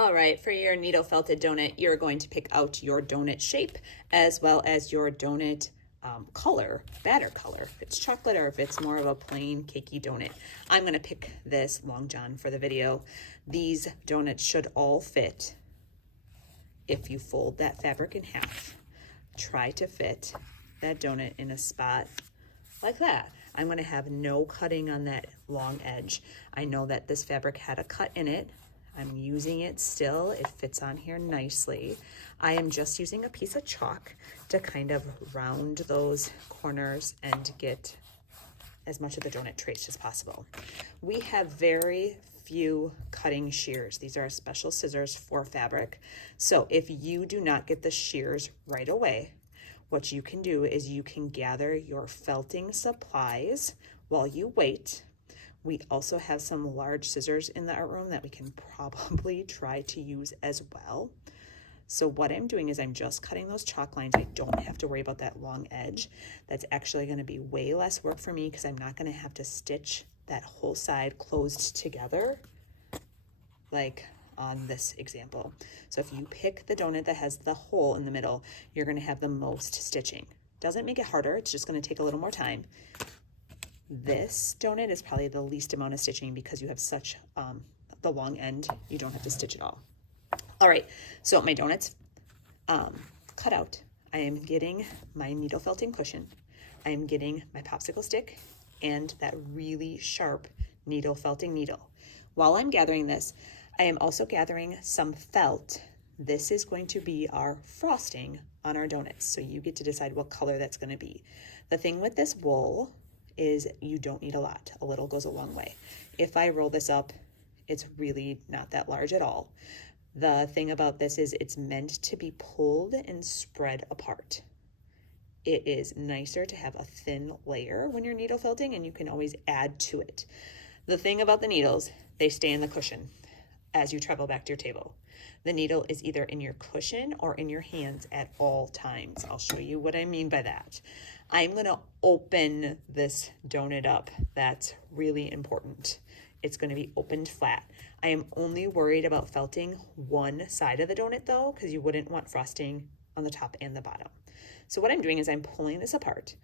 All right, for your needle felted donut, you're going to pick out your donut shape as well as your donut color, batter color, if it's chocolate or if it's more of a plain cakey donut. I'm going to pick this Long John for the video. These donuts should all fit if you fold that fabric in half. Try to fit that donut in a spot like that. I'm going to have no cutting on that long edge. I know that this fabric had a cut in it. I'm using it still. It fits on here nicely. I am just using a piece of chalk to kind of round those corners and get as much of the donut traced as possible. We have very few cutting shears. These are special scissors for fabric. So if you do not get the shears right away, what you can do is you can gather your felting supplies while you wait. We also have some large scissors in the art room that we can probably try to use as well. So what I'm doing is I'm just cutting those chalk lines. I don't have to worry about that long edge. That's actually going to be way less work for me because I'm not going to have to stitch that whole side closed together like on this example. So if you pick the donut that has the hole in the middle, you're going to have the most stitching. Doesn't make it harder. It's just going to take a little more time. This donut is probably the least amount of stitching because you have such the long end, you don't have to stitch it all. All right, so my donut's cut out. I am getting my needle felting cushion. I am getting my popsicle stick and that really sharp needle felting needle. While I'm gathering this, I am also gathering some felt. This is going to be our frosting on our donuts, so you get to decide what color that's going to be. The thing with this wool is you don't need a lot. A little goes a long way. If I roll this up, it's really not that large at all. The thing about this is it's meant to be pulled and spread apart. It is nicer to have a thin layer when you're needle felting, and you can always add to it. The thing about the needles, they stay in the cushion as you travel back to your table. The needle is either in your cushion or in your hands at all times. I'll show you what I mean by that. I'm going to open this donut up. That's really important. It's going to be opened flat. I am only worried about felting one side of the donut though, because you wouldn't want frosting on the top and the bottom. So what I'm doing is I'm pulling this apart,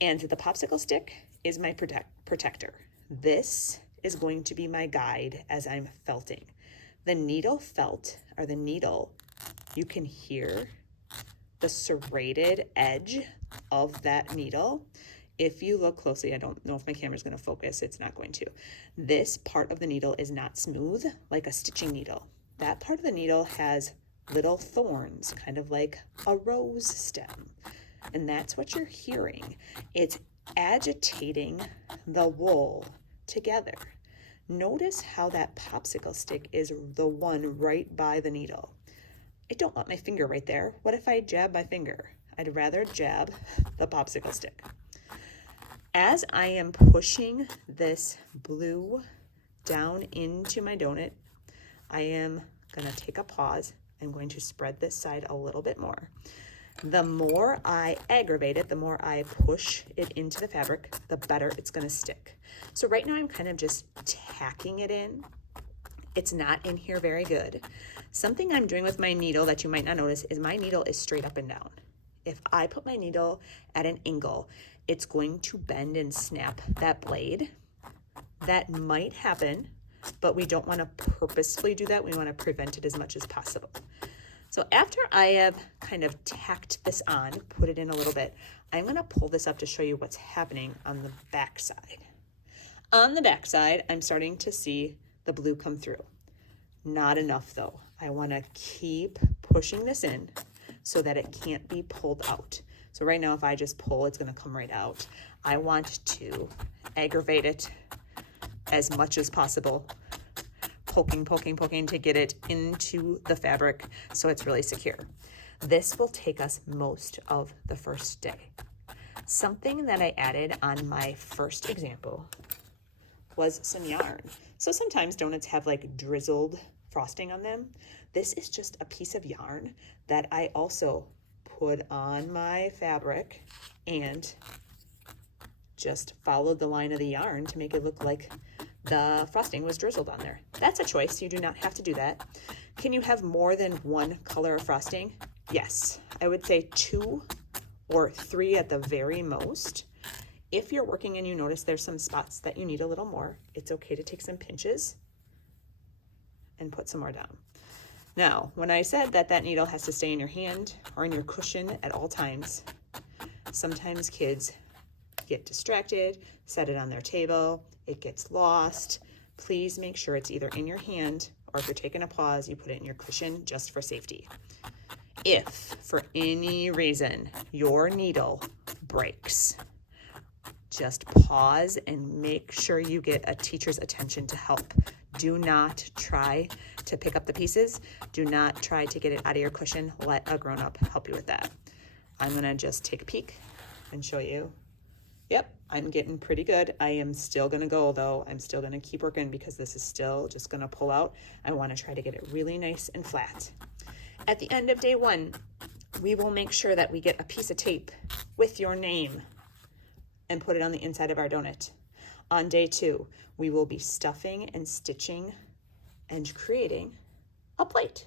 and the popsicle stick is my protector. This is going to be my guide as I'm felting. The needle felt, or the needle, you can hear the serrated edge of that needle. If you look closely, I don't know if my camera's going to focus, it's not going to. This part of the needle is not smooth like a stitching needle. That part of the needle has little thorns, kind of like a rose stem. And that's what you're hearing. It's agitating the wool together. Notice how that popsicle stick is the one right by the needle. I don't want my finger right there. What if I jab my finger? I'd rather jab the popsicle stick. As I am pushing this blue down into my donut, I am going to take a pause. I'm going to spread this side a little bit more. The more I aggravate it, the more I push it into the fabric, the better it's going to stick. So right now I'm kind of just tacking it in. It's not in here very good. Something I'm doing with my needle that you might not notice is my needle is straight up and down. If I put my needle at an angle, it's going to bend and snap that blade. That might happen, but we don't want to purposefully do that. We want to prevent it as much as possible. So after I have kind of tacked this on, put it in a little bit, I'm going to pull this up to show you what's happening on the back side. On the back side, I'm starting to see the blue come through. Not enough though. I want to keep pushing this in so that it can't be pulled out. So right now, if I just pull, it's going to come right out. I want to aggravate it as much as possible. Poking to get it into the fabric so it's really secure. This will take us most of the first day. Something that I added on my first example was some yarn. So sometimes donuts have like drizzled frosting on them. This is just a piece of yarn that I also put on my fabric and just followed the line of the yarn to make it look like the frosting was drizzled on there. That's a choice. You do not have to do that. Can you have more than one color of frosting? Yes, I would say 2 or 3 at the very most. If you're working and you notice there's some spots that you need a little more, it's okay to take some pinches and put some more down. Now, when I said that that needle has to stay in your hand or in your cushion at all times, sometimes kids get distracted, set it on their table, it gets lost. Please make sure it's either in your hand, or if you're taking a pause, you put it in your cushion just for safety. If for any reason your needle breaks, just pause and make sure you get a teacher's attention to help. Do not try to pick up the pieces. Do not try to get it out of your cushion. Let a grown-up help you with that. I'm gonna just take a peek and show you. Yep, I'm getting pretty good. I am still gonna go though. I'm still gonna keep working because this is still just gonna pull out. I wanna try to get it really nice and flat. At the end of day 1, we will make sure that we get a piece of tape with your name and put it on the inside of our donut. On day 2, we will be stuffing and stitching and creating a plate.